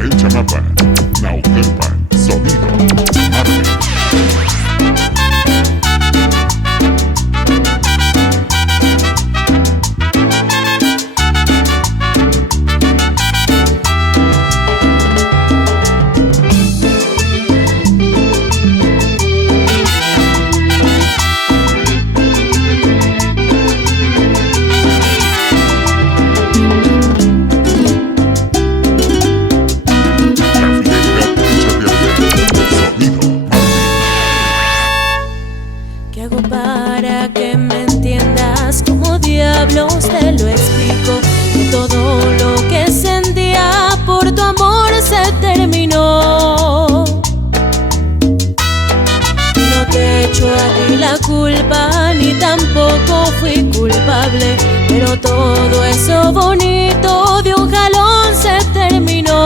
Rafael Chamapa, Naucalpan, Sonido, Marvel. ¿Qué hago para que me entiendas? ¿Cómo diablos te lo explico? Que todo lo que sentía por tu amor se terminó. Y no te echo a ti la culpa, ni tampoco fui culpable, pero todo eso bonito de un jalón se terminó.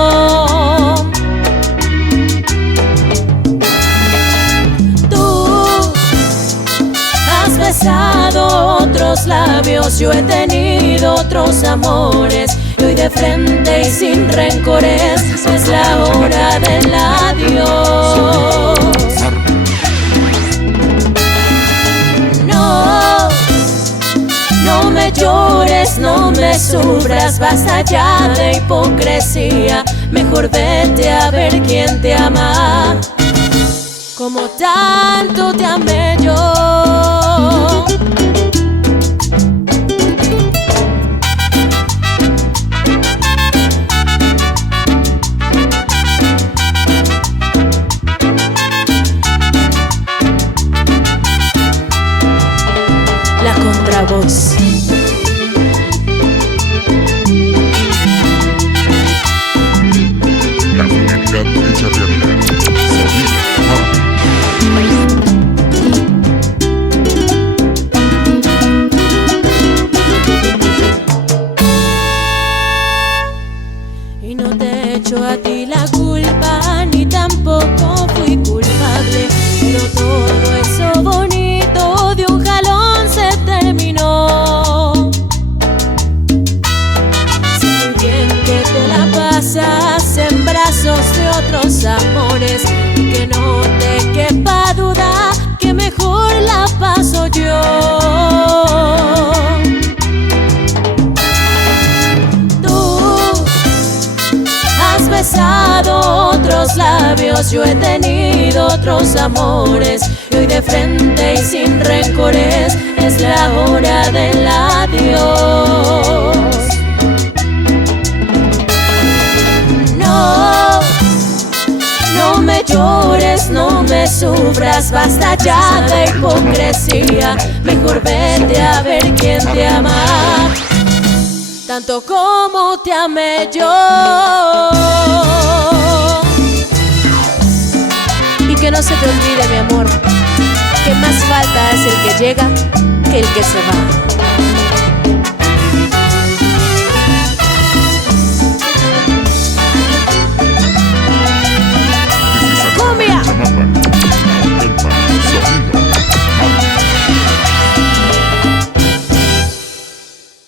Besado otros labios, yo he tenido otros amores, y hoy de frente y sin rencores es la hora del adiós. No, no me llores, no me sufras, basta ya de hipocresía, mejor vete a ver quién te ama, como tanto te amé yo. La contravoz. La fidelidad hecha realidad. Sonido, Marvel. Y no te echo a ti la culpa, ni tampoco fui culpable, pero todo eso bonito de un jalón se terminó. Sé muy bien que te la pasas en brazos de otros amores, y que no te quepa duda que mejor la paso yo. Besado otros labios, yo he tenido otros amores, y hoy de frente y sin rencores es la hora del adiós. No, no me llores, no me sufras, basta ya de hipocresía, mejor vete a ver quién te ama, tanto como te amé yo. Y que no se te olvide, mi amor, que más falta es el que llega que el que se va.